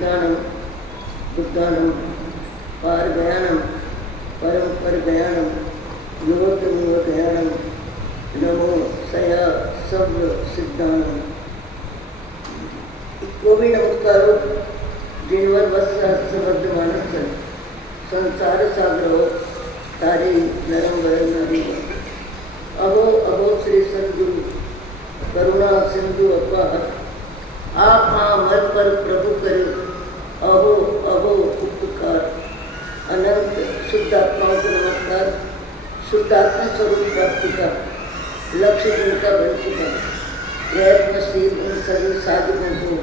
ज्ञानम बुद्धानम पारगयानम परम परगयानम योगमोगयानम नमो सया सर्व सिद्धानम। कोविड नमस्कारो जिनवर वत्सहस्रबद्ध मानस संसार सागरो तारे नरम वरण नारी। अहो अहो श्री सद्गुरु करुणा सिंधु अपार आप हाँ मर पर प्रभु करे अहो अहो उपकार। अनंत शुद्धात्माओं को नमस्कार। शुद्धात्मा स्वरूप प्राप्ति का लक्ष्य जिनका बन चुका प्रयत्नशील उन सभी साधकों को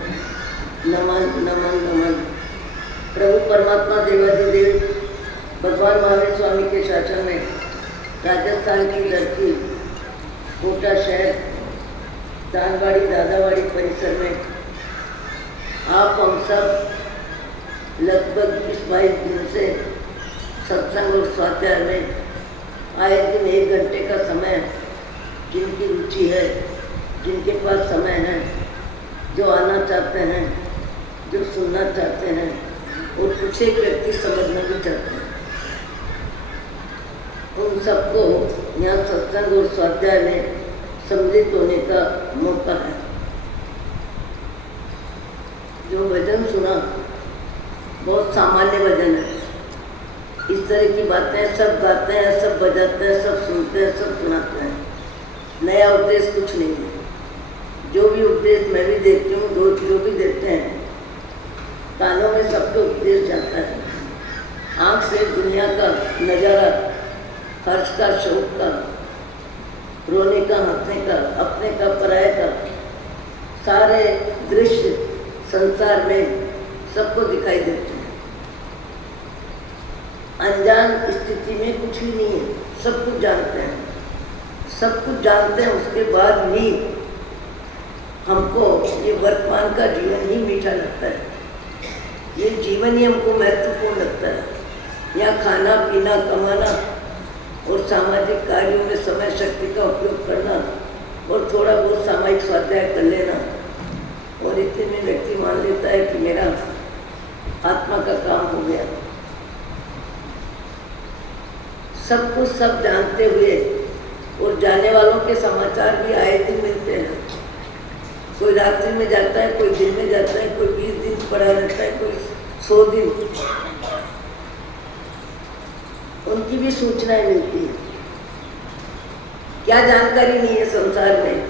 नमन नमन नमन। प्रभु परमात्मा देवाधिदेव भगवान महावीर स्वामी के शासन में राजस्थान की धरती कोटा शहर दानवाड़ी दादावाड़ी परिसर में आप हम सब लगभग 20-22 दिन से सत्संग और स्वाध्याय में आए दिन 1 घंटे का समय जिनकी रुचि है, जिनके पास समय है, जो आना चाहते हैं, जो सुनना चाहते हैं और कुछ एक व्यक्ति समझना भी चाहते हैं, उन सबको यहाँ सत्संग और स्वाध्याय में सम्मिलित होने का मौका है। जो भजन सुना बहुत सामान्य भजन है। इस तरह की बातें सब गाते हैं, सब बजाते हैं, सब सुनते हैं, सब सुनाते हैं। नया उपदेश कुछ नहीं है। जो भी उपदेश मैं भी देखती हूँ, जो भी देते हैं, कानों में सबको उपदेश जाता है। आँख से दुनिया का नज़ारा, हर्ष का, शोक का, रोने का, हंसने का, अपने का, पराये का, सारे दृश्य संसार में सबको दिखाई देते हैं। अनजान स्थिति में कुछ भी नहीं है, सब कुछ जानते हैं, सब कुछ जानते हैं। उसके बाद भी हमको ये वर्तमान का जीवन ही मीठा लगता है, ये जीवन ही हमको महत्वपूर्ण लगता है। यहाँ खाना पीना, कमाना और सामाजिक कार्यों में समय शक्ति का उपयोग करना और थोड़ा बहुत सामाजिक स्वाध्याय कर लेना, और इतने में व्यक्ति मान लेता है कि मेरा आत्मा का काम हो गया। सब कुछ सब जानते हुए और जाने वालों के समाचार भी आए दिन मिलते हैं। कोई रात्रि में जाता है, कोई दिन में जाता है, कोई 20 दिन पड़ा रहता है, कोई 100 दिन। उनकी भी सूचनाएं मिलती है। क्या जानकारी नहीं है संसार में?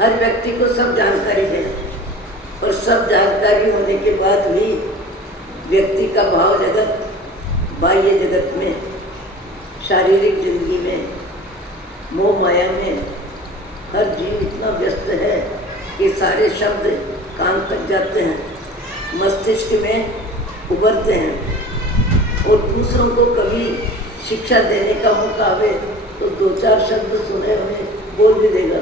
हर व्यक्ति को सब जानकारी है, और सब जानकारी होने के बाद भी व्यक्ति का भाव जगत, बाह्य जगत में, शारीरिक जिंदगी में, मोह माया में हर जीव इतना व्यस्त है कि सारे शब्द कान तक जाते हैं, मस्तिष्क में उभरते हैं, और दूसरों को कभी शिक्षा देने का मौका आवे तो 2-4 शब्द सुने हुए बोल भी देगा।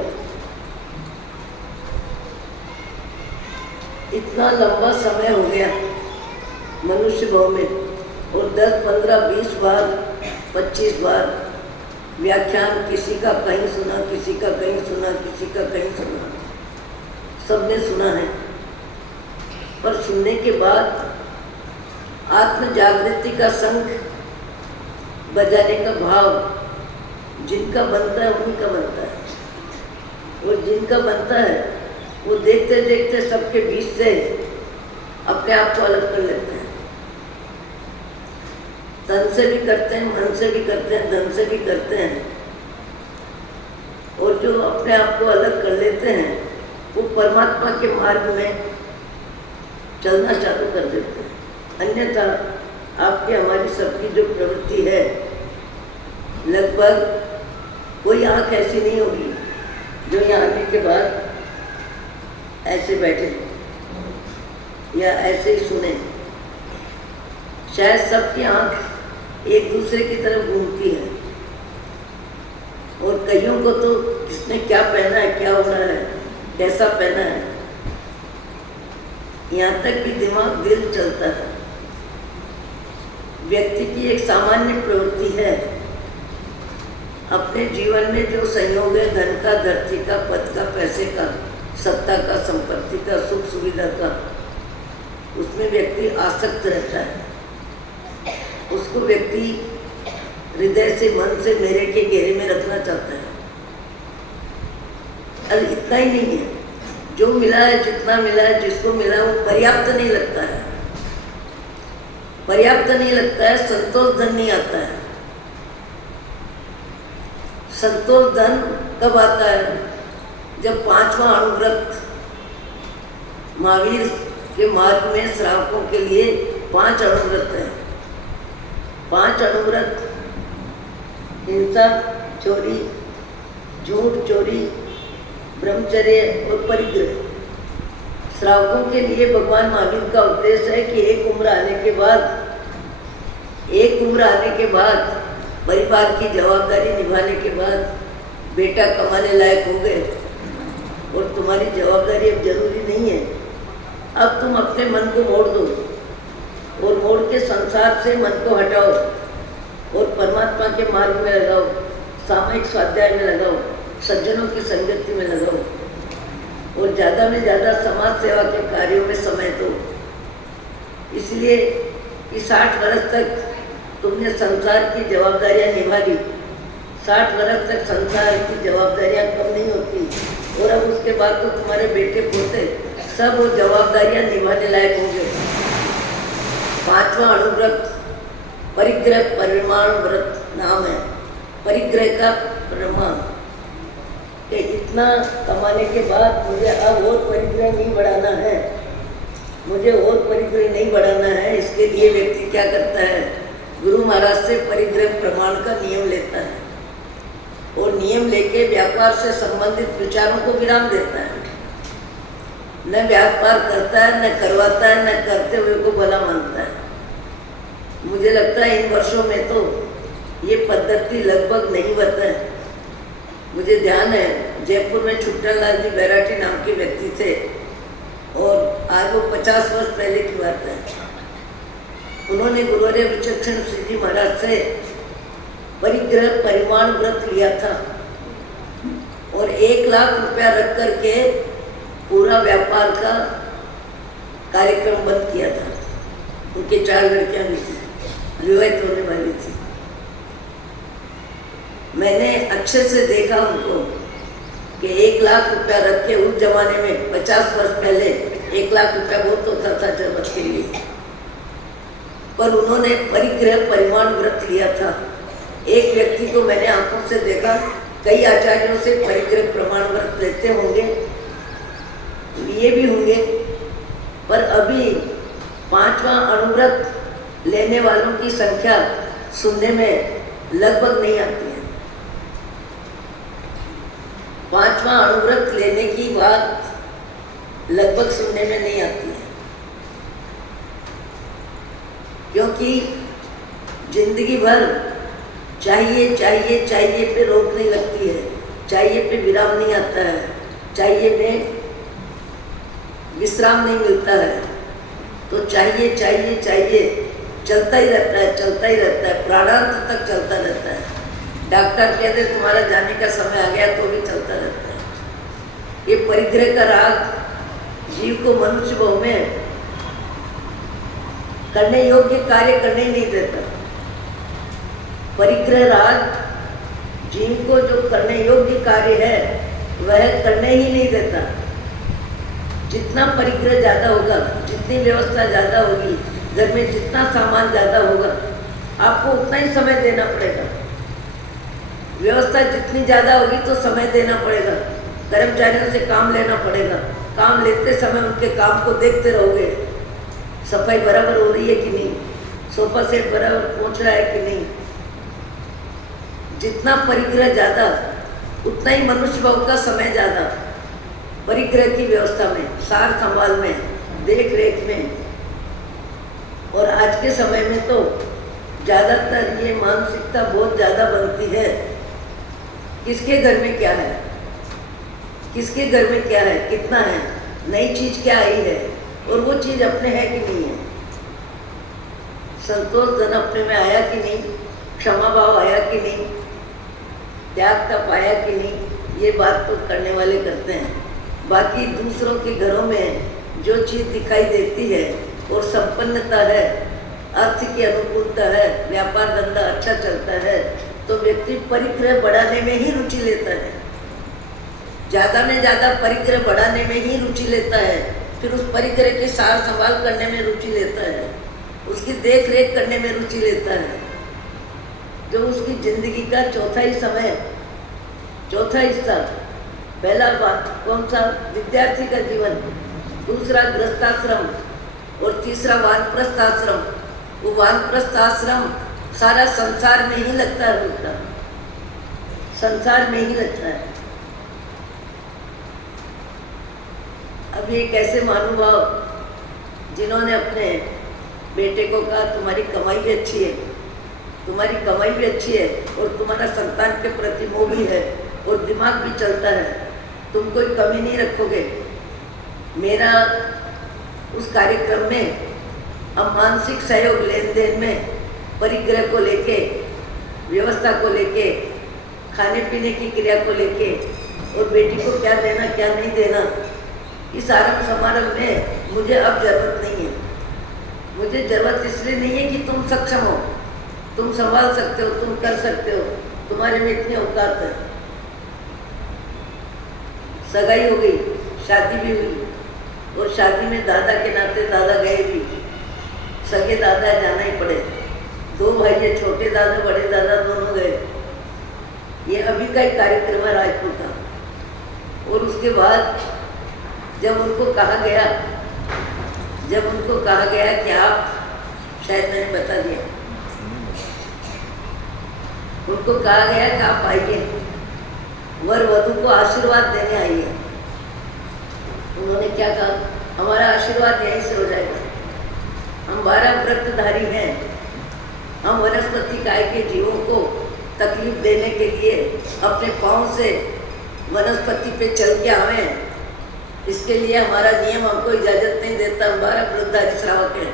इतना लंबा समय हो गया मनुष्य भाव में, और 10, 15, 20 बार, 25 बार व्याख्यान किसी का कहीं सुना, किसी का कहीं सुना, किसी का कहीं सुना, सबने सुना है। पर सुनने के बाद आत्म जागृति का शंख बजाने का भाव जिनका बनता है उन्हीं का बनता है, और जिनका बनता है वो देखते देखते सबके बीच से अपने आप को अलग कर लेते हैं। तन से भी करते हैं, मन से भी करते हैं, धन से भी करते हैं, और जो अपने आप को अलग कर लेते हैं वो परमात्मा के मार्ग में चलना चालू कर देते हैं। अन्यथा आपकी हमारी सबकी जो प्रवृत्ति है, लगभग कोई आँख ऐसी नहीं होगी जो यहाँ आने के बाद ऐसे बैठे या ऐसे ही सुने। शायद सबकी आँख एक दूसरे की तरफ घूमती है, और कईयों को तो किसने क्या पहना है, क्या हो रहा है, कैसा पहना है, यहाँ तक भी दिमाग दिल चलता है। व्यक्ति की एक सामान्य प्रवृत्ति है अपने जीवन में जो संयोग है, धन का, धरती का, पद का, पैसे का, सत्ता का, संपत्ति का, सुख सुविधा का, उसमें व्यक्ति आसक्त रहता है, उसको व्यक्ति हृदय से मन से मेरे के घेरे में रखना चाहता है। और इतना ही नहीं है, जो मिला है, जितना मिला है, जिसको मिला वो पर्याप्त नहीं लगता है, पर्याप्त नहीं लगता है, संतोष धन नहीं आता है। संतोष धन कब आता है? जब 5वां अणुव्रत, महावीर के मार्ग में श्रावकों के लिए 5 अणुव्रत है। 5 अणुव्रत: हिंसा, चोरी, झूठ, चोरी, ब्रह्मचर्य और परिग्रह। श्रावकों के लिए भगवान महावीर का उपदेश है कि एक उम्र आने के बाद परिवार की जवाबदारी निभाने के बाद बेटा कमाने लायक हो गए और तुम्हारी जवाबदारी अब जरूरी नहीं है, अब तुम अपने मन को मोड़ दो और मोड़ के संसार से मन को हटाओ और परमात्मा के मार्ग में लगाओ, सामूहिक स्वाध्याय में लगाओ, सज्जनों की संगति में लगाओ और ज़्यादा में ज़्यादा समाज सेवा के कार्यों में समय दो। इसलिए कि 60 वर्ष तक तुमने संसार की जवाबदारियां निभा ली, 60 वर्ष तक संसार की जवाबदारियां कम नहीं होती और अब उसके बाद तो तुम्हारे बेटे पोते सब वो जवाबदारियां निभाने लायक हो गए। 5वां अणुव्रत परिग्रह परिमाण व्रत नाम है। परिग्रह का परिमाण कि इतना कमाने के बाद मुझे अब और परिग्रह नहीं बढ़ाना है, मुझे और परिग्रह नहीं बढ़ाना है। इसके लिए व्यक्ति क्या करता है? गुरु महाराज से परिग्रह प्रमाण का नियम लेता है और नियम लेके व्यापार से संबंधित विचारों को विराम देता है। न व्यापार करता है, न करवाता है, न करते हुए को भला मानता है। मुझे लगता है इन वर्षों में तो ये पद्धति लगभग नहीं बता है। मुझे ध्यान है जयपुर में छुट्टन लाल जी बैराठी नाम के व्यक्ति थे और आज वो 50 वर्ष पहले की बात है। उन्होंने गुरुवर्य विचक्षण श्री जी महाराज से परिग्रह परिमाण व्रत लिया था और 1 लाख रुपया रख करके पूरा व्यापार का कार्यक्रम बंद किया था। उनके 4 लड़कियां भी थी, विवाहित होने वाली थी। मैंने अच्छे से देखा उनको कि 1 लाख रुपया रख के, उस जमाने में 50 वर्ष पहले 1 लाख रुपया बहुत होता था जरूरत के लिए, पर उन्होंने परिग्रह परिमाण व्रत लिया था। एक व्यक्ति को मैंने आंखों से देखा, कई आचार्यों से परिग्रह प्रमाण व्रत लेते होंगे, लिए भी होंगे, पर अभी 5वां अणुव्रत लेने वालों की संख्या सुनने में लगभग नहीं आती है। 5वां अणुव्रत लेने की बात लगभग सुनने में नहीं आती है, क्योंकि जिंदगी भर चाहिए चाहिए चाहिए पे रोक नहीं लगती है, चाहिए पे विराम नहीं आता है, चाहिए में विश्राम नहीं मिलता है, तो चाहिए चाहिए चाहिए चलता ही रहता है, चलता ही रहता है, प्राणांत तक चलता रहता है। डॉक्टर कहते तुम्हारा जाने का समय आ गया तो भी चलता रहता है। ये परिग्रह का राग जीव को मनुष्य भाव में करने योग्य कार्य करने ही नहीं देता। परिग्रह राग जीव को जो करने योग्य कार्य है वह करने ही नहीं देता। जितना परिग्रह ज़्यादा होगा, जितनी व्यवस्था ज़्यादा होगी, घर में जितना सामान ज़्यादा होगा, आपको उतना ही समय देना पड़ेगा। व्यवस्था जितनी ज़्यादा होगी तो समय देना पड़ेगा, कर्मचारियों से काम लेना पड़ेगा, काम लेते समय उनके काम को देखते रहोगे, सफाई बराबर हो रही है कि नहीं, सोफा सेट बराबर पहुंच रहा है कि नहीं। जितना परिग्रह ज़्यादा उतना ही मनुष्य भाव का समय ज़्यादा। परिग्रह की व्यवस्था में, सार संभाल में, देख रेख में। और आज के समय में तो ज़्यादातर ये मानसिकता बहुत ज़्यादा बनती है, किसके घर में क्या है, किसके घर में क्या है, कितना है, नई चीज़ क्या आई है और वो चीज़ अपने है कि नहीं है, संतोष धन अपने में आया कि नहीं, क्षमा भाव आया कि नहीं, त्याग तप आया कि नहीं, ये बात तो करने वाले करते हैं। बाकी दूसरों के घरों में जो चीज़ दिखाई देती है और संपन्नता है, अर्थ की अनुकूलता है, व्यापार धंधा अच्छा चलता है, तो व्यक्ति परिग्रह बढ़ाने में ही रुचि लेता है, ज़्यादा में ज़्यादा परिग्रह बढ़ाने में ही रुचि लेता है, फिर उस परिग्रह की सार संभाल करने में रुचि लेता है, उसकी देख रेख करने में रुचि लेता है। जो उसकी जिंदगी का चौथा हिस्सा, पहला बात कौन सा? विद्यार्थी का जीवन, दूसरा गृहस्थाश्रम और तीसरा वानप्रस्थाश्रम। वो वानप्रस्थाश्रम सारा संसार में ही लगता है, उसका संसार में ही लगता है। अब एक ऐसे महानुभाव जिन्होंने अपने बेटे को कहा तुम्हारी कमाई भी अच्छी है, तुम्हारी कमाई भी अच्छी है और तुम्हारा संतान के प्रति मोह भी है और दिमाग भी चलता है, तुम कोई कमी नहीं रखोगे। मेरा उस कार्यक्रम में हम मानसिक सहयोग लेन देन में परिग्रह को लेके, व्यवस्था को लेके, खाने पीने की क्रिया को लेके और बेटी को क्या देना क्या नहीं देना, इस आरंभ समारंभ में मुझे अब जरूरत नहीं है। मुझे जरूरत इसलिए नहीं है कि तुम सक्षम हो, तुम संभाल सकते हो, तुम कर सकते हो, तुम्हारे में इतनी औकात है। सगाई हो गई, शादी भी हुई और शादी में दादा के नाते दादा गए भी, सगे दादा जाना ही पड़े। दो भाई है, छोटे दादा बड़े दादा दोनों गए। ये अभी का ही कार्यक्रम है राजपुर का। और उसके बाद जब उनको कहा गया कि आप, शायद मैंने बता दिया, उनको कहा गया कि आप आइए, वर वधू को आशीर्वाद देने आइए। उन्होंने क्या कहा? हमारा आशीर्वाद यहीं से हो जाएगा, हम 12 व्रतधारी हैं, हम वनस्पति काय के जीवों को तकलीफ देने के लिए अपने पाँव से वनस्पति पे चल के आवे, इसके लिए हमारा नियम हमको इजाजत नहीं देता, हम 12 व्रतधारी श्रावक हैं।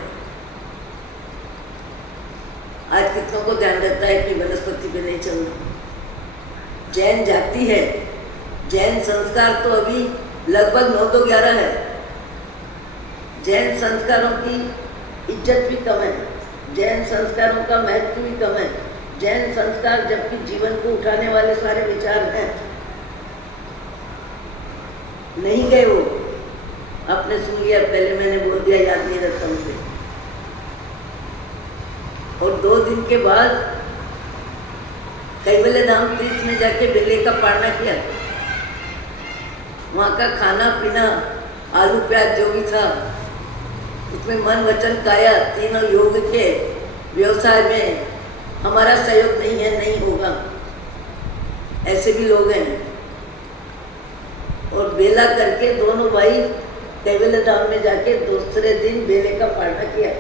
आज कितनों को ध्यान रहता है कि वनस्पति पे नहीं चलना? जैन जाति है, जैन संस्कार तो अभी लगभग 9-11 है। जैन संस्कारों की इज्जत भी कम है, जैन संस्कारों का महत्व भी कम है। जैन संस्कार जबकि जीवन को उठाने वाले सारे विचार हैं, नहीं गए वो। आपने सुन लिया, पहले मैंने बोल दिया, याद नहीं रहता मुझे। और 2 दिन के बाद कैवल्य धाम तीर्थ में जाके बेले का पारना किया। वहाँ का खाना पीना, आलू प्याज जो भी था, उसमें मन वचन काया तीनों योग के व्यवसाय में हमारा सहयोग नहीं है, नहीं होगा, ऐसे भी लोग हैं। और बेला करके दोनों भाई कैवल्य धाम में जाके दूसरे दिन बेले का पारना किया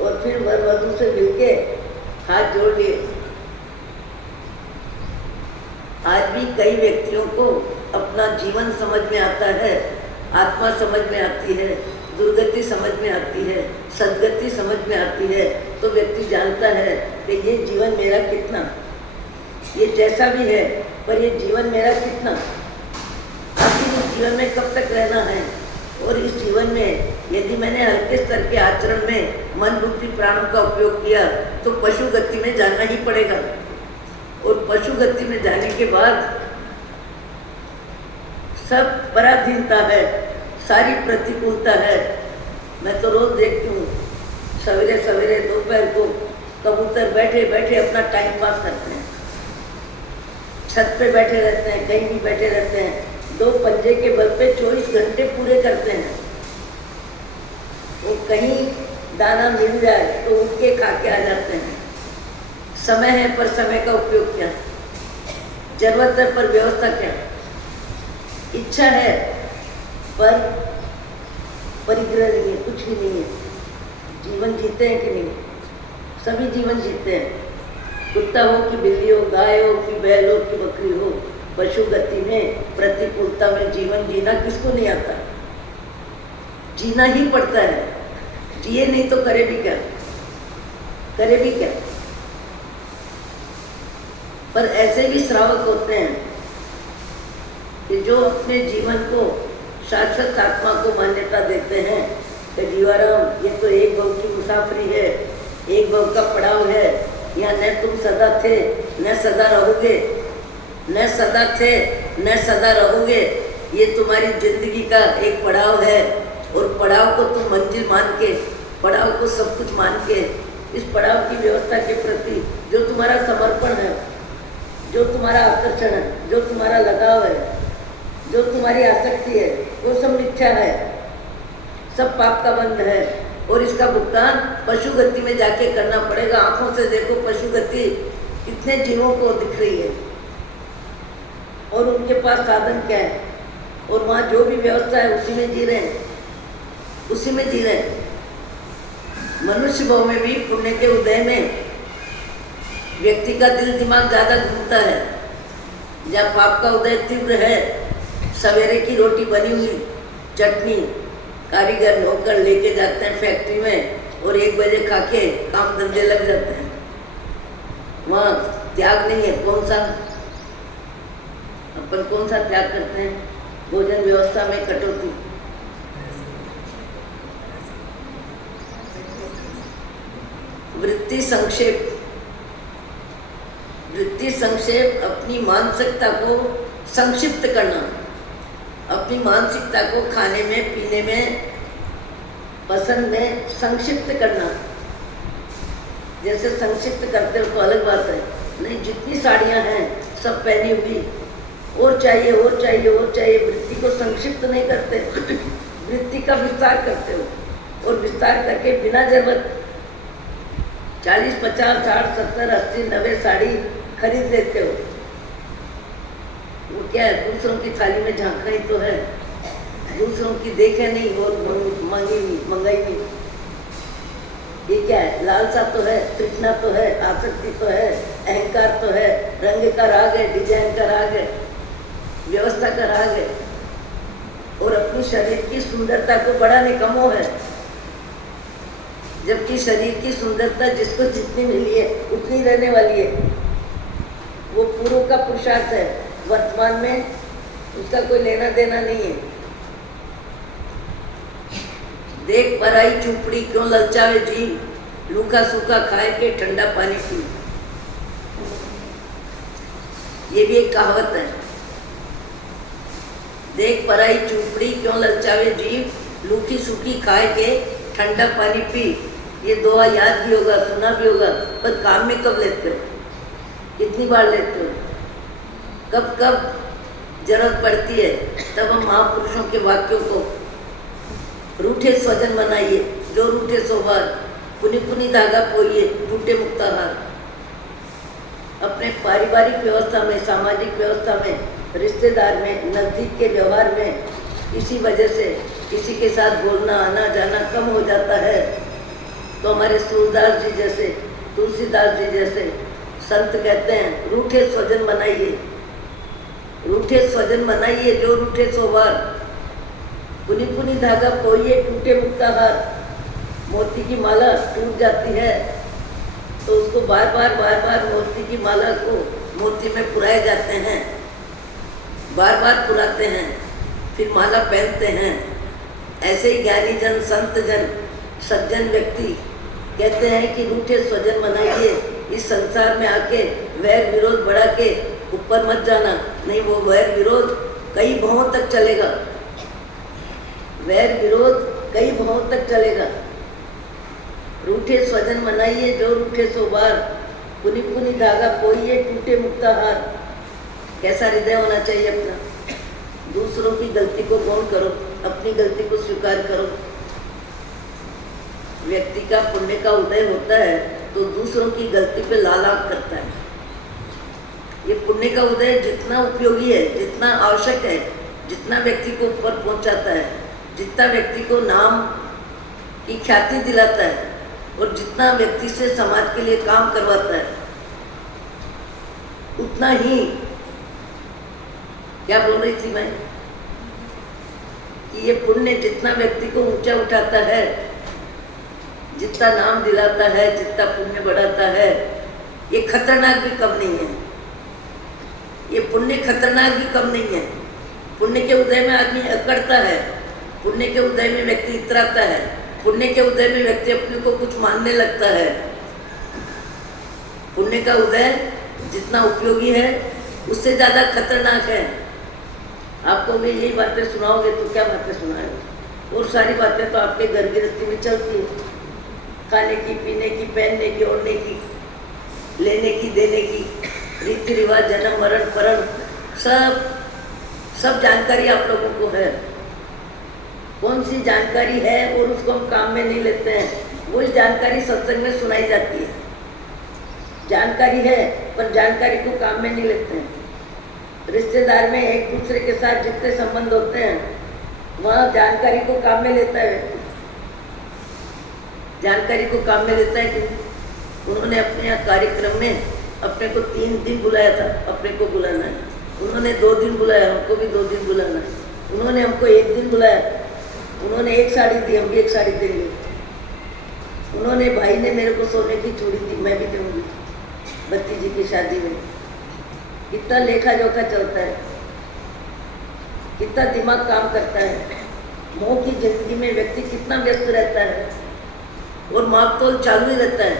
और फिर वर वधू से मिलके हाथ जोड़ लिए। आज भी कई व्यक्तियों को अपना जीवन समझ में आता है, आत्मा समझ में आती है, दुर्गति समझ में आती है, सदगति समझ में आती है, तो व्यक्ति जानता है कि ये जीवन मेरा कितना, ये जैसा भी है, पर ये जीवन मेरा कितना, आखिर इस जीवन में कब तक रहना है। और इस जीवन में यदि मैंने हल्के स्तर के आचरण में मन बुद्धि प्राणों का उपयोग किया तो पशु गति में जाना ही पड़ेगा। और पशु गति में जाने के बाद सब पराधीनता है, सारी प्रतिकूलता है। मैं तो रोज देखती हूँ, सवेरे सवेरे दोपहर को कबूतर बैठे बैठे अपना टाइम पास करते हैं, छत पे बैठे रहते हैं, कहीं भी बैठे रहते हैं, 2 पंजे के बल पे 24 घंटे पूरे करते हैं। वो कहीं दाना मिल जाए तो उठ के खा के आ जाते हैं। समय है पर समय का उपयोग क्या, जरूरत है पर व्यवस्था क्या, इच्छा है पर परिग्रह नहीं है, कुछ भी नहीं है। जीवन जीते हैं कि नहीं? सभी जीवन जीते हैं, कुत्ता हो कि बिल्ली हो, गाय हो कि बैल हो कि बकरी हो, पशु गति में प्रतिकूलता में जीवन जीना किसको नहीं आता? जीना ही पड़ता है, जिए नहीं तो करे भी क्या, करे भी क्या। पर ऐसे भी श्रावक होते हैं कि जो अपने जीवन को शाश्वत आत्मा को मान्यता देते हैं कि जीवाराम, ये तो एक भव की मुसाफरी है, एक भव का पड़ाव है। यहाँ न तुम सदा थे न सदा रहोगे, न सदा थे न सदा रहोगे। ये तुम्हारी जिंदगी का एक पड़ाव है, और पड़ाव को तुम मंजिल मान के, पड़ाव को सब कुछ मान के, इस पड़ाव की व्यवस्था के प्रति जो तुम्हारा समर्पण है, जो तुम्हारा आकर्षण है, जो तुम्हारा लगाव है, जो तुम्हारी आसक्ति है, वो सब मिथ्या है, सब पाप का बंध है। और इसका भुगतान पशु गति में जाके करना पड़ेगा। आंखों से देखो पशु गति कितने जीवों को दिख रही है, और उनके पास साधन क्या है, और वहाँ जो भी व्यवस्था है उसी में जी रहे हैं, उसी में जी रहे हैं। मनुष्य भाव में भी पुण्य के उदय में व्यक्ति का दिल दिमाग ज़्यादा घूमता है। जहाँ पाप का उदय तीव्र है, सवेरे की रोटी बनी हुई चटनी कारीगर नौकर लेके जाते हैं फैक्ट्री में, और 1 बजे खा के काम धंधे लग जाते हैं। वहाँ त्याग नहीं है। कौन सा अपन कौन सा त्याग करते हैं? भोजन व्यवस्था में कटौती। वृत्ति संक्षेप, वृत्ति संक्षेप अपनी मानसिकता को संक्षिप्त करना, अपनी मानसिकता को खाने में, पीने में, पसंद में संक्षिप्त करना। जैसे संक्षिप्त करते हो तो अलग बात है, नहीं जितनी साड़ियाँ हैं सब पहनी हुई, और चाहिए और चाहिए और चाहिए। वृत्ति को संक्षिप्त नहीं करते, वृत्ति का विस्तार करते हो, और विस्तार करके बिना जरूरत 40, 50, 60, 70, 80, 90 साड़ी खरीद लेते हो। वो क्या है? दूसरों की थाली में झांकना ही तो है, दूसरों की देखे नहीं और मंगाई नहीं। ये क्या है? लालसा तो है, तृष्णा तो है, आसक्ति तो है, अहंकार तो है, रंग का राग है, डिजाइन का राग है, व्यवस्था का राग है, और अपनी शरीर की सुंदरता को बढ़ाने का मोह है। जबकि शरीर की सुंदरता जिसको जितनी मिली है उतनी रहने वाली है। वो पूर्व का पुरुषार्थ है, वर्तमान में उसका कोई लेना देना नहीं है। देख पराई चुपड़ी क्यों ललचावे जी, लूखा सूखा खाए के ठंडा पानी पी। ये भी एक कहावत है। देख पराई चुपड़ी क्यों ललचावे जी, लूखी सूखी खाए के ठंडा पानी पी। ये दुआ याद भी होगा, सुना भी होगा, पर काम में कब लेते हो? कितनी बार लेते हो? कब कब जरूरत पड़ती है तब हम महापुरुषों के वाक्यों को, रूठे स्वजन मनाइए जो रूठे सो बार, पुनि पुनि धागा पोइए टूटे मुक्ता हार। अपने पारिवारिक व्यवस्था में, सामाजिक व्यवस्था में, रिश्तेदार में, नज़दीक के व्यवहार में इसी वजह से किसी के साथ बोलना आना जाना कम हो जाता है, तो हमारे सूरदास जी जैसे, तुलसीदास जी जैसे संत कहते हैं रूठे स्वजन मनाइए, रूठे स्वजन मनाइए जो रूठे सो बार, पुनि पुनि धागा पोइए टूटे मुक्ता हार। मोती की माला टूट जाती है तो उसको बार बार मोती की माला को मोती में पुराए जाते हैं, बार बार पुराते हैं, फिर माला पहनते हैं। ऐसे ही ज्ञानी जन, संत जन, सज्जन व्यक्ति कहते हैं कि रूठे स्वजन मनाइए। इस संसार में आके वैर विरोध बढ़ा के ऊपर मत जाना, नहीं वो वैर विरोध कई भवों तक चलेगा, वैर विरोध कई भवों तक चलेगा। रूठे स्वजन मनाइए जो रूठे सो बार, पुनि पुनि धागा पोइए टूटे मुक्ता हार। कैसा हृदय होना चाहिए अपना? दूसरों की गलती को गौण करो, अपनी गलती को स्वीकार करो। व्यक्ति का पुण्य का उदय होता है तो दूसरों की गलती पे लालाप करता है। ये पुण्य का उदय जितना उपयोगी है, जितना आवश्यक है, जितना व्यक्ति को ऊपर पहुंचाता है, जितना व्यक्ति को नाम की ख्याति दिलाता है, और जितना व्यक्ति से समाज के लिए काम करवाता है, उतना ही, क्या बोल रही थी मैं, कि ये पुण्य जितना व्यक्ति को ऊंचा उठाता है, जितना नाम दिलाता है, जितना पुण्य बढ़ाता है, ये खतरनाक भी कम नहीं है। ये पुण्य खतरनाक भी कम नहीं है। पुण्य के उदय में आदमी अकड़ता है, पुण्य के उदय में व्यक्ति इतराता है, पुण्य के उदय में व्यक्ति अपने को कुछ मानने लगता है। पुण्य का उदय जितना उपयोगी है उससे ज़्यादा खतरनाक है। आपको भी यही बातें सुनाओगे तो क्या बातें सुनाएंगे? और सारी बातें तो आपके घर गृहस्थी में चलती है, खाने की, पीने की, पहनने की, ओढ़ने की, लेने की, देने की, रीति रिवाज, जन्म मरण परण, सब जानकारी आप लोगों को है। कौन सी जानकारी है और उसको हम काम में नहीं लेते हैं, वो जानकारी सत्संग में सुनाई जाती है। जानकारी है पर जानकारी को काम में नहीं लेते हैं। रिश्तेदार में एक दूसरे के साथ जितने संबंध होते हैं वहाँ जानकारी को काम में लेता है व्यक्ति, जानकारी को काम में लेता है कि उन्होंने अपने यहाँ कार्यक्रम में अपने को 3 दिन बुलाया था, अपने को बुलाना है। उन्होंने 2 दिन बुलाया, हमको भी 2 दिन बुलाना है। उन्होंने हमको 1 दिन बुलाया, उन्होंने 1 साड़ी दी, हम भी 1 साड़ी देंगे। उन्होंने, भाई ने मेरे को सोने की चूड़ी दी, मैं भी दूंगी भतीजी की शादी में। कितना लेखा जोखा चलता है, कितना दिमाग काम करता है। मोह की जिंदगी में व्यक्ति कितना व्यस्त रहता है और मापतोल चालू ही रहता है,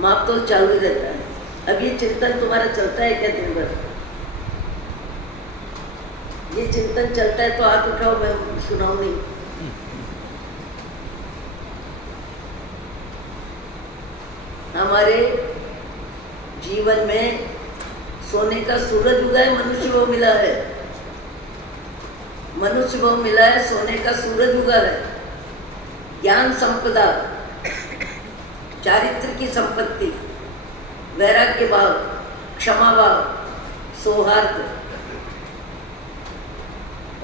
मापतोल चालू ही रहता है। अब ये चिंतन तुम्हारा चलता है क्या दिन भर? ये चिंतन चलता है तो हाथ उठाओ, मैं सुनाऊं नहीं। हमारे जीवन में सोने का सूरज उगा है, मनुष्य भाव मिला है, मनुष्य भाव मिला है, सोने का सूरज उगा है। ज्ञान संपदा, चारित्र की संपत्ति, वैराग्य भाव, क्षमा भाव, सौहार्द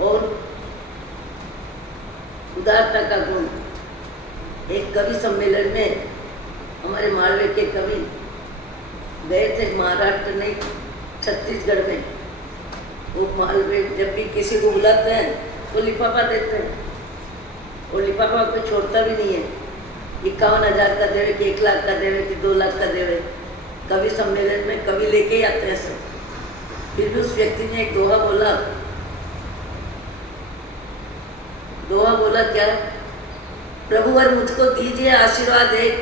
और उदारता का गुण। एक कवि सम्मेलन में हमारे मालवे के कवि गए थे, महाराष्ट्र नहीं छत्तीसगढ़ में। वो मालवे जब भी किसी को बुलाते हैं तो लिफाफा देते हैं, और लिफाफा कोई छोड़ता भी नहीं है। 51,000 का देवे कि 1 लाख का देवे कि 2 लाख का देवे, कवि सम्मेलन में कवि लेके ही आते हैं सब। फिर भी उस व्यक्ति ने एक दोहा बोला। दोहा बोला क्या? प्रभुवर मुझको दीजिए आशीर्वाद एक,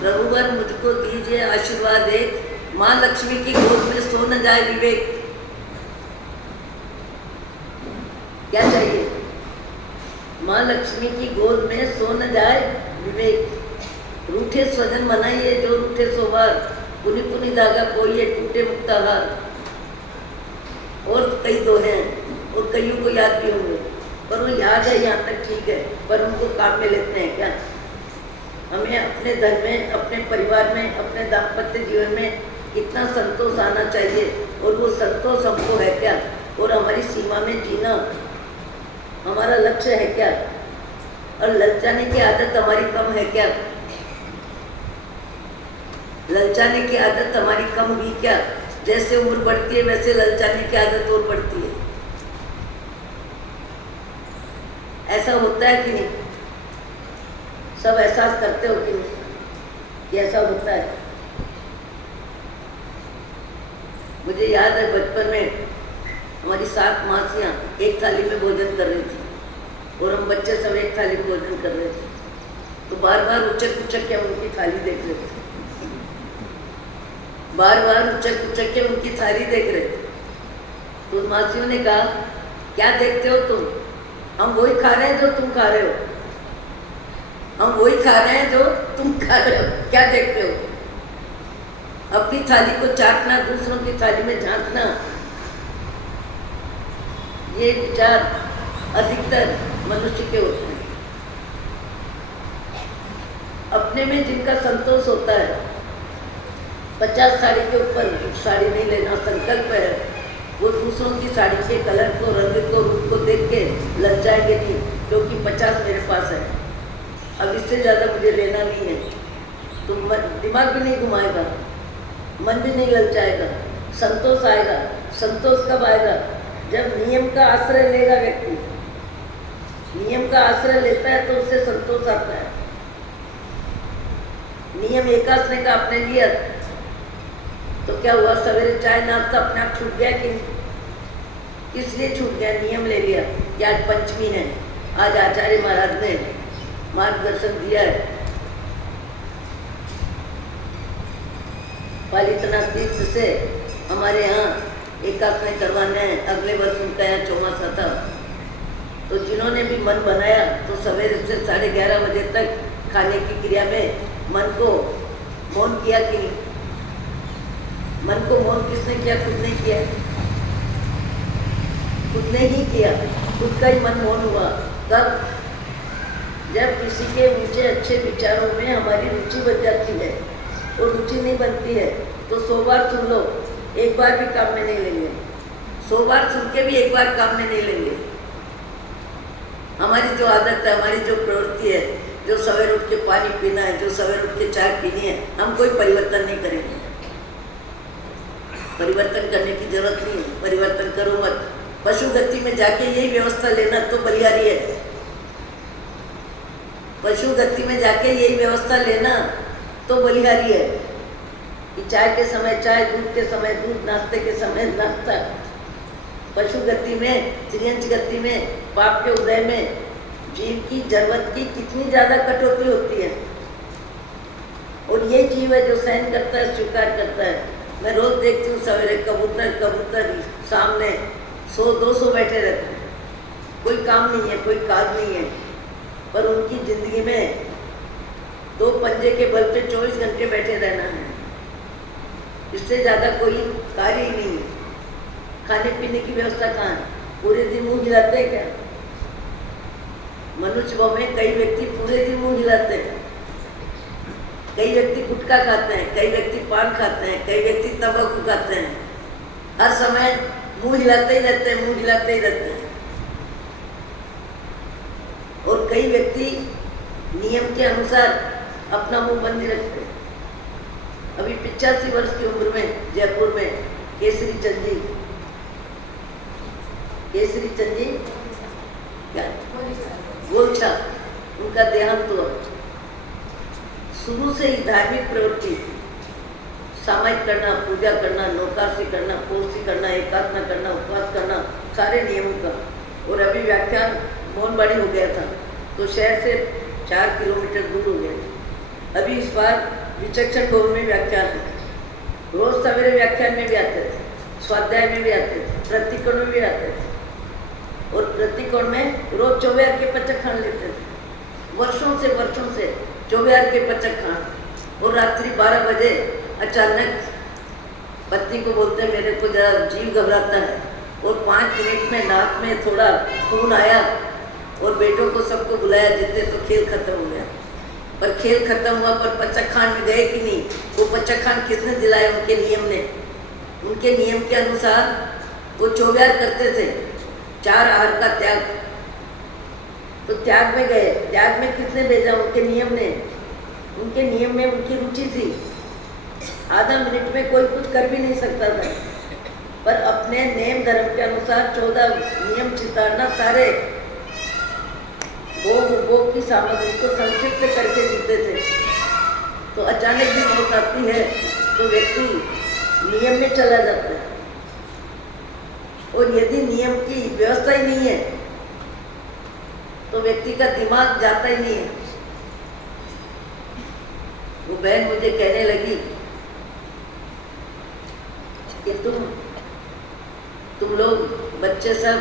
प्रभुवर मुझको दीजिए आशीर्वाद एक, माँ लक्ष्मी की गोद में सो न जाए विवेक। क्या चाहिए? माँ लक्ष्मी की गोद में सो न जाए विवेक। रूठे स्वजन मनाइए जो रूठे सोबार, पुनि पुनि धागा कोइए टूटे मुक्ताहार। और कई दोहे हैं और कईयों को याद भी होंगे, पर वो याद है यहाँ तक ठीक है, पर उनको काम में लेते हैं क्या? हमें अपने धन में, अपने परिवार में, अपने दाम्पत्य जीवन में कितना संतोष आना चाहिए, और वो संतोष हमको है क्या? और हमारी सीमा में जीना हमारा लक्ष्य है क्या? और ललचाने की आदत हमारी कम है क्या? ललचाने की आदत हमारी कम हुई क्या? जैसे उम्र बढ़ती है वैसे ललचाने की आदत और बढ़ती है। ऐसा होता है कि नहीं? सब एहसास करते हो कि नहीं कि ऐसा होता है? मुझे याद है बचपन में हमारी 7 मासियाँ एक थाली में भोजन कर रही थी और हम बच्चे सब एक थाली में भोजन कर रहे थे, तो बार बार उचक उचक के हम उनकी थाली देख रहे थे, बार बार उचक उचक के उनकी थाली देख रहे थे। तो मासियों ने कहा, क्या देखते हो तुम? हम वही खा रहे हैं जो तुम खा रहे हो, हम वही खा रहे हैं जो तुम खा रहे हो, क्या देखते हो? अपनी थाली को चाटना, दूसरों की थाली में झांकना, ये विचार अधिकतर मनुष्य के होते हैं। अपने में जिनका संतोष होता है, 50 साड़ी के ऊपर साड़ी नहीं लेना संकल्प है, वो दूसरों की साड़ी के कलर को, रंग को, रूप को देख के ललचाएंगे नहीं, क्योंकि 50 मेरे पास है, अब इससे ज़्यादा मुझे लेना नहीं है। तो दिमाग भी नहीं घुमाएगा, मन भी नहीं ललचाएगा, संतोष आएगा। संतोष कब आएगा? जब नियम का आश्रय लेगा व्यक्ति, नियम का आश्रय लेता है तो उससे संतोष आता है। नियम एकादश ने का आपने लिया तो क्या हुआ? सवेरे चाय नाश्ता अपने आप छूट गया कि किस लिए छूट गया? नियम ले लिया। कि आज पंचमी है। आज आचार्य महाराज ने मार्गदर्शन दिया है। पालितना तीर्थ से हमारे यहाँ एकात्म करवाने हैं। अगले वर्ष उनका यहाँ चौमासा था, तो जिन्होंने भी मन बनाया तो सवेरे से 11:30 बजे तक खाने की क्रिया में मन को मौन किया कि नहीं? मन को मौन किसने किया? खुद ने किया, खुद ने ही किया, खुद का ही मन मौन हुआ। तब जब किसी के ऊंचे अच्छे विचारों में हमारी रुचि बन जाती है और रुचि नहीं बनती है तो 100 बार सुन लो, एक बार भी काम में नहीं लेंगे। 100 बार सुन के भी एक बार काम में नहीं लेंगे। हमारी जो आदत है, हमारी जो प्रवृत्ति है, जो सवेर उठ के पानी पीना है, जो सवेर उठ के चाय पीनी है, हम कोई परिवर्तन नहीं करेंगे। परिवर्तन करने की जरूरत नहीं है। परिवर्तन करो मत। पशु गति में जाके यही व्यवस्था लेना तो बलिहारी है। पशु गति में जाके यही व्यवस्था लेना तो बलिहारी है कि चाय के समय चाय, दूध के समय दूध, नाश्ते के समय नाश्ता। पशु गति में, त्रियंच गति में, पाप के उदय में जीव की जरूरत की कितनी ज़्यादा कटौती होती है। और ये जीव है जो सहन करता है, स्वीकार करता है। मैं रोज देखती हूँ सवेरे कबूतर सामने 100-200 बैठे रहते हैं। कोई काम नहीं है, कोई काज नहीं है, पर उनकी जिंदगी में 2 पंजे के बल पे 24 घंटे बैठे रहना है। इससे ज़्यादा कोई कार्य ही नहीं है। खाने पीने की व्यवस्था कहाँ है? पूरे दिन मुंह हिलाते हैं क्या? मनुष्य भाव में कई व्यक्ति पूरे दिन मुंह हिलाते हैं। कई व्यक्ति गुटखा खाते हैं, कई व्यक्ति पान खाते हैं, कई व्यक्ति तंबाकू खाते हैं। हर समय मुंह हिलाते ही रहते हैं, मुंह हिलाते ही रहते हैं। और कई व्यक्ति नियम के अनुसार अपना मुंह बंद ही रखते हैं। अभी 85 वर्ष की उम्र में जयपुर में केसरी चंद जी क्या गोलछा, उनका देहांत हुआ। शुरू से ही धार्मिक प्रवृत्ति, सामायिक करना, पूजा करना, नौकासी करना, कोसी करना, एकात्मा करना, उपवास करना, सारे नियमों का। और अभी व्याख्यान मोहनबाड़ी हो गया था तो शहर से 4 किलोमीटर दूर हो गया। अभी इस बार विचक्षण भवन में व्याख्यान है। रोज सवेरे व्याख्यान में भी आते थे, स्वाध्याय में भी आते थे, प्रतिकोण में भी आते थे। और प्रतिकोण में रोज 24 के पचक खान लेते थे। वर्षों से 24 के पचक खान। और रात्रि 12 बजे अचानक पत्नी को बोलते हैं मेरे को जरा जीव घबराता है। और 5 मिनट में नाक में थोड़ा खून आया और बेटों को सबको बुलाया जितने, तो खेल खत्म हो गया। पर खेल खत्म हुआ पर पचक खान में गए कि नहीं? वो पचक खान किसने दिलाए? उनके नियम ने। उनके नियम के अनुसार वो 24 करते थे, 4 आहार का त्याग। तो त्याग में गए। त्याग में किसने भेजा? उनके नियम ने। उनके नियम में उनकी रुचि थी। आधा मिनट में कोई कुछ कर भी नहीं सकता था, पर अपने नेम धर्म के अनुसार 14 नियम चितारना, सारे भोग की सामग्री को संक्षिप्त करके जीते थे। तो अचानक भी मौत आती है तो व्यक्ति नियम में चला जाता है। और यदि नियम की व्यवस्था ही नहीं है तो व्यक्ति का दिमाग जाता ही नहीं है। वो बहन मुझे कहने लगी कि तुम लोग बच्चे सब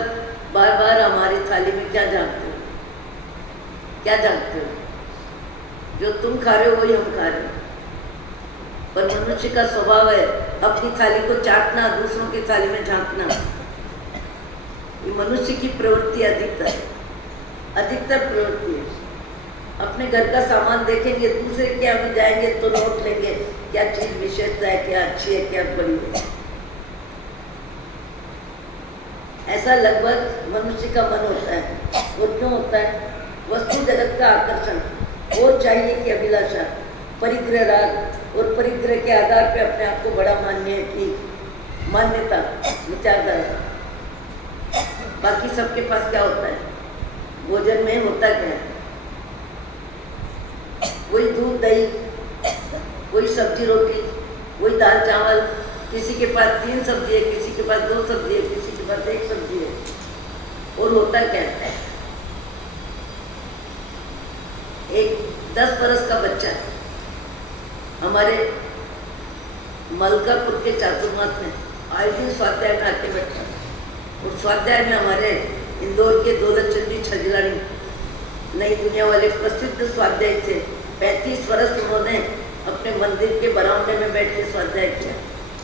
बार बार हमारी थाली में क्या जानते हो? क्या जानते हो? जो तुम खा रहे हो वही हम खा रहे हो। पर मनुष्य का स्वभाव है अपनी थाली को चाटना, दूसरों की थाली में झांकना। ये मनुष्य की प्रवृत्ति अधिकतर प्रवृत्ति है। अपने घर का सामान देखेंगे, दूसरे क्या भी जाएंगे तो नोट लेंगे, क्या चीज विशेषता है, क्या अच्छी है, क्या बड़ी है। ऐसा लगभग मनुष्य का मन होता है। वो क्यों होता है? वस्तु जगत का आकर्षण और चाहिए की अभिलाषा, परिग्रह राग और परिग्रह के आधार पे अपने आप को बड़ा मानने की मान्यता, विचारधारा। बाकी सबके पास क्या होता है? भोजन में होता क्या है? वही दूध दही, वही सब्जी रोटी, वही दाल चावल। किसी के पास 3 सब्जी है, किसी के पास 2 सब्जी है, किसी के पास 1 सब्जी है। और होता क्या है, एक 10 बरस का बच्चा हमारे मलकापुर के चातुर्मास में आए दिन स्वाध्याय में आके बैठा, और स्वाध्याय में हमारे इंदौर के दौलत चंदी छजलानी नई दुनिया वाले प्रसिद्ध स्वाध्याय थे। 35 वर्ष उन्होंने अपने मंदिर के बरामदे में बैठ के स्वाध्याय किया,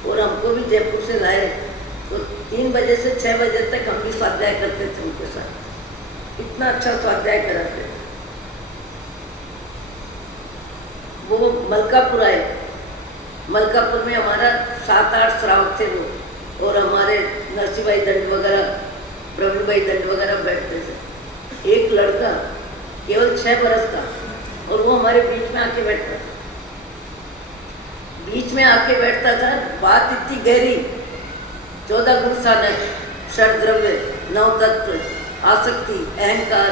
और हमको भी जयपुर से लाए, तो 3 बजे से 6 बजे तक हम भी स्वाध्याय करते थे उनके साथ। इतना अच्छा स्वाध्याय कराते थे। वो मलकापुर आए, मलकापुर में हमारा 7-8 श्रावक थे वो, और हमारे नरसिंह भाई दंड वगैरह, प्रवीण भाई दंड वगैरह बैठते थे। एक लड़का केवल 6 बरस का, और वो हमारे बीच में आके बैठता था, बीच में आके बैठता था। बात इतनी गहरी, 14 गुण साधक, षड द्रव्य, 9 तत्व, आसक्ति, अहंकार,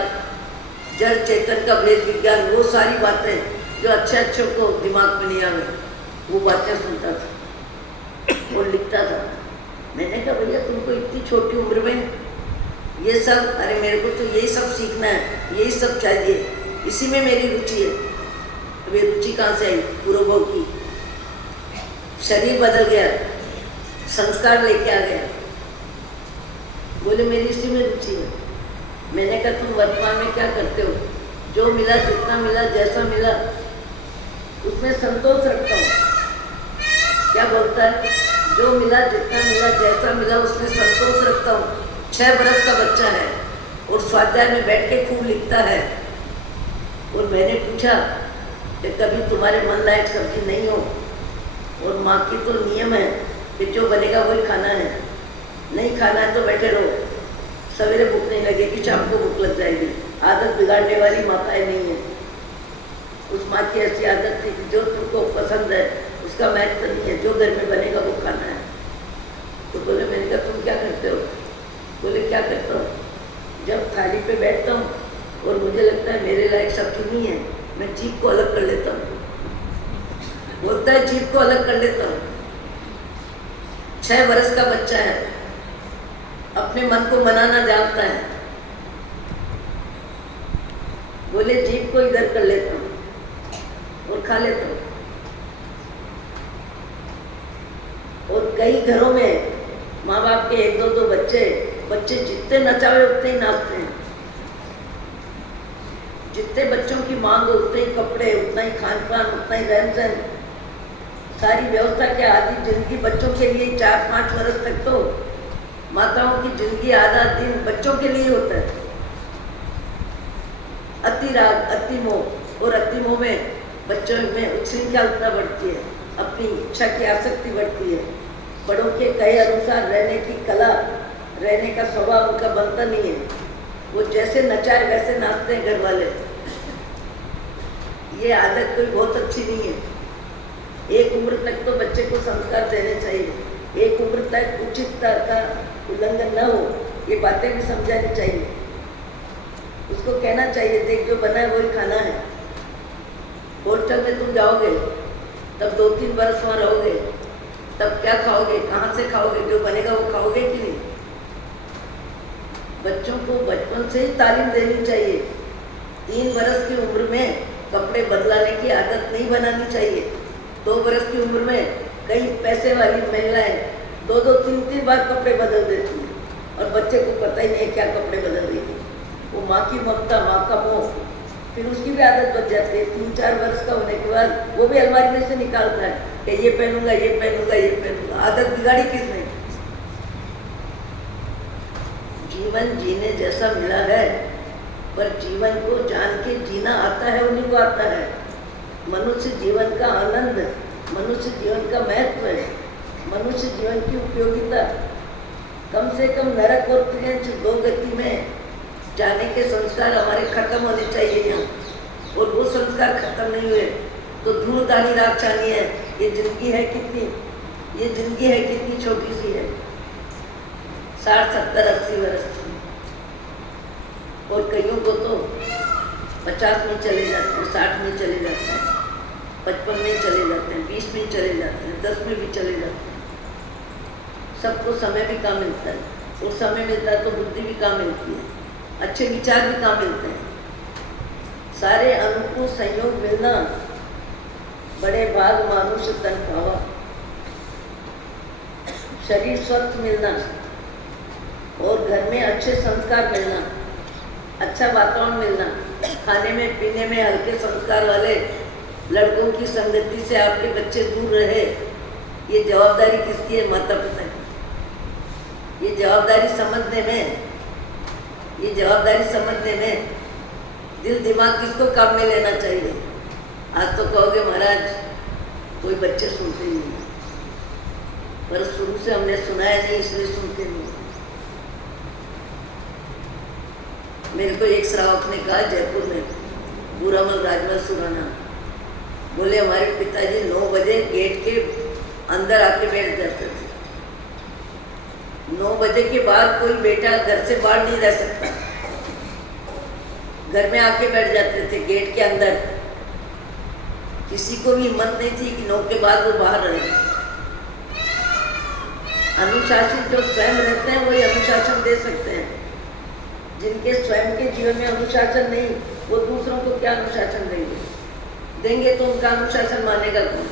जड़ चेतन का भेद विज्ञान, वो सारी बातें जो अच्छे को दिमाग में नहीं आवे, वो बातें सुनता था और लिखता था। मैंने कहा भैया तुमको इतनी छोटी उम्र में ये सब, अरे मेरे को तो यही सब सीखना है, यही सब चाहिए, इसी में मेरी रुचि है। अब ये रुचि कहाँ से आई? पूर्वभोग की। शरीर बदल गया, संस्कार लेके आ गया, बोले मेरी इसी में रुचि है। मैंने कहा तुम वर्तमान में क्या करते हो? जो मिला, जितना मिला, जैसा मिला, उसमें संतोष रखता हूँ। क्या बोलता है? जो मिला, जितना मिला, जैसा मिला, उसमें संतोष रखता हूँ। 6 बरस का बच्चा है और स्वाध्याय में बैठ के खूब लिखता है। और मैंने पूछा कि कभी तुम्हारे मन लायक सब्जी नहीं हो, और माँ की तो नियम है कि जो बनेगा वही खाना है, नहीं खाना है तो बैठे रहो, सवेरे भूख नहीं लगेगी, शाम को भूख लग जाएगी। आदत बिगाड़ने वाली माताएं नहीं है। उस माँ की ऐसी आदत थी कि जो तुमको पसंद है उसका महत्व नहीं है, जो घर में बनेगा वो खाना है। तो बोले, मैंने कहा तुम क्या करते हो? बोले क्या करता हूँ? जब थाली पे बैठता हूँ और मुझे लगता है मेरे लायक सब्जी नहीं है, मैं जीभ को अलग कर लेता हूँ। बोलता है जीभ को अलग कर लेता हूँ। 6 बरस का बच्चा है, अपने मन को मनाना जानता है। बोले जीभ को इधर कर लेता हूँ और खा लेता हूँ। और कई घरों में माँ बाप के 1-2 बच्चे जितने नचावे उतने ही नाचते हैं, जितने बच्चों की मांग हो उतने ही कपड़े, उतना ही खान पान, उतना ही रहन सहन, सारी व्यवस्था के आदि जिंदगी बच्चों के लिए 4-5 वर्ष तक तो माताओं की जिंदगी आधा दिन बच्चों के लिए होता है। अति राग, अति मोह, और अति मोह में बच्चों में उच्छृंखलता बढ़ती है, अपनी इच्छा की आसक्ति बढ़ती है, बड़ों के कहे अनुसार रहने की कला, रहने का स्वभाव उनका बनता नहीं है। वो जैसे नचाए वैसे नाचते हैं घर वाले। ये आदत कोई बहुत अच्छी नहीं है। एक उम्र तक तो बच्चे को संस्कार देने चाहिए, एक उम्र तक उचितता का उल्लंघन न हो, ये बातें भी समझानी चाहिए। उसको कहना चाहिए देख जो बना है वही खाना है। हॉस्टल में तुम जाओगे तब 2-3 वर्ष वहाँ रहोगे, तब क्या खाओगे, कहाँ से खाओगे, जो बनेगा वो खाओगे कि नहीं? बच्चों को बचपन से ही तालीम देनी चाहिए। 3 बरस की उम्र में कपड़े बदलाने की आदत नहीं बनानी चाहिए। 2 बरस की उम्र में कई पैसे वाली महिलाएं 2-2, 3-3 बार कपड़े बदल देती हैं, और बच्चे को पता ही नहीं है क्या कपड़े बदल रही है। वो माँ की ममता, माँ का मोह, फिर उसकी भी आदत बन जाती है। 3-4 वर्ष का होने के बाद वो भी अलमारी में से निकालता है कि ये पहनूंगा, ये पहनूंगा, ये पहनूंगा। आदत बिगाड़ी किसने? जीवन जीने जैसा मिला है, पर जीवन को जान के जीना आता है, उन्हीं को आता है। मनुष्य जीवन का आनंद, मनुष्य जीवन का महत्व है, मनुष्य जीवन की उपयोगिता। कम से कम नरक और त्रियंच 2 गति में जाने के संस्कार हमारे खत्म होने चाहिए यहाँ, और वो संस्कार खत्म नहीं हुए तो धूल दानी रात छानी है। ये जिंदगी है कितनी, ये जिंदगी है कितनी छोटी सी है, 60, 70, 80 वर्ष की, और कईयों को तो 50 में चले जाते हैं, 60 में चले जाते हैं, 55 में चले जाते हैं, 20 में चले जाते हैं, 10 में भी चले जाते हैं। सबको समय भी कम मिलता है, और समय मिलता है तो बुद्धि भी कम मिलती है। अच्छे विचार भी कहाँ मिलते हैं। सारे अनुकूल संयोग मिलना, बड़े भाग मानुष तन पावा। शरीर स्वस्थ मिलना और घर में अच्छे संस्कार मिलना, अच्छा वातावरण मिलना, खाने में पीने में हल्के संस्कार वाले लड़कों की संगति से आपके बच्चे दूर रहे। ये जवाबदारी किसकी है? माता पिता की। ये जवाबदारी समझने में दिल दिमाग किसको काम में लेना चाहिए? आज तो कहोगे महाराज कोई बच्चे सुनते ही नहीं, पर शुरू से हमने सुनाया नहीं इसलिए सुनते नहीं। मेरे को एक श्रावक ने कहा जयपुर में, पूरामल राजमल सुराना, बोले हमारे पिताजी 9 बजे गेट के अंदर आके बैठ जाते थे। 9 बजे के बाद कोई बेटा घर से बाहर नहीं रह सकता, घर में आके बैठ जाते थे गेट के अंदर। किसी को भी हिम्मत नहीं थी कि 9 के बाद वो बाहर रहे। अनुशासित जो स्वयं रहते हैं वही अनुशासन दे सकते हैं। जिनके स्वयं के जीवन में अनुशासन नहीं, वो दूसरों को क्या अनुशासन देंगे तो उनका अनुशासन मानेगा कौन?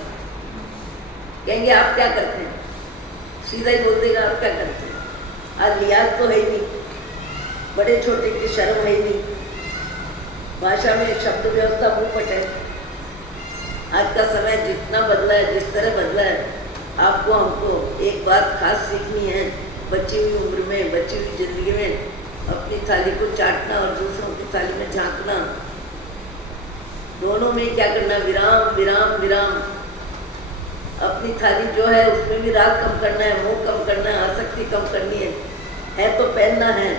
कहेंगे आप क्या करते हैं, सीधा ही बोल देगा आप क्या करते हैं। आज लिहाज तो है ही नहीं, बड़े छोटे की शर्म है ही नहीं, भाषा में शब्द व्यवस्था मुंह पटे। आज का समय जितना बदला है, जिस तरह बदला है, आपको हमको एक बात खास सीखनी है। बची हुई उम्र में, बची हुई जिंदगी में अपनी थाली को चाटना और दूसरों की थाली में झांकना, दोनों में क्या करना? विराम विराम विराम। अपनी थाली जो है उसमें भी राग कम करना है, मोह कम करना है, आसक्ति कम करनी है तो पहनना है,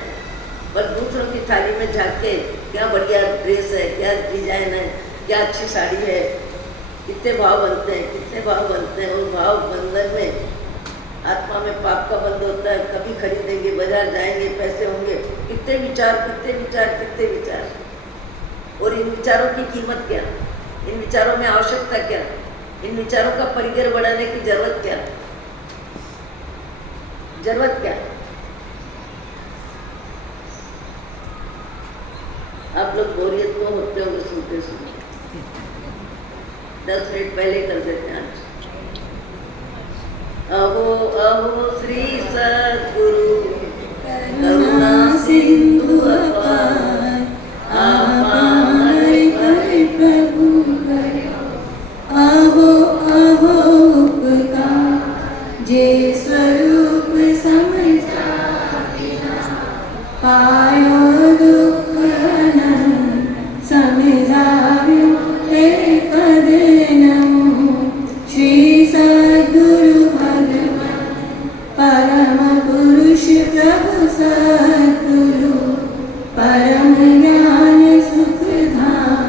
पर दूसरों की थाली में झांक के क्या बढ़िया ड्रेस है, क्या डिजाइन है, क्या अच्छी साड़ी है, कितने भाव बनते हैं, कितने भाव बनते हैं। और भाव बंधन में आत्मा में पाप का बंध होता है। कभी खरीदेंगे, बाजार जाएंगे, पैसे होंगे, कितने विचार कितने विचार कितने विचार। और इन विचारों की कीमत क्या? इन विचारों में आवश्यकता क्या? इन विचारों का परिकर बढ़ाने की जरूरत क्या? जरूरत क्या? आप लोग बोरियत को होते होंगे सुनते सुनते। 10 मिनट पहले कर देते हैं। अहो अहो श्री सद्गुरु करुणा सिंधु अपार, हमारे प्रभु अहो अहो उपकार जे स्वरूप समझा पायो दुख अनंत समझाव्यो एक नमो श्री सद्गुरु भगवान परम पुरुष प्रभु सद्गुरु परम ज्ञान सुख धाम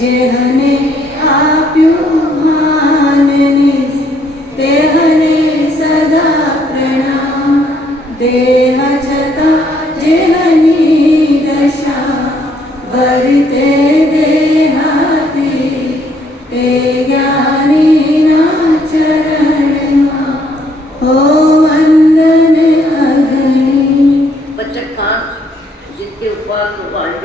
जेहने आप्यो भाननि तेहने सदा प्रणाम। देह छता जेहनी दशा वरते देहाती ते ज्ञान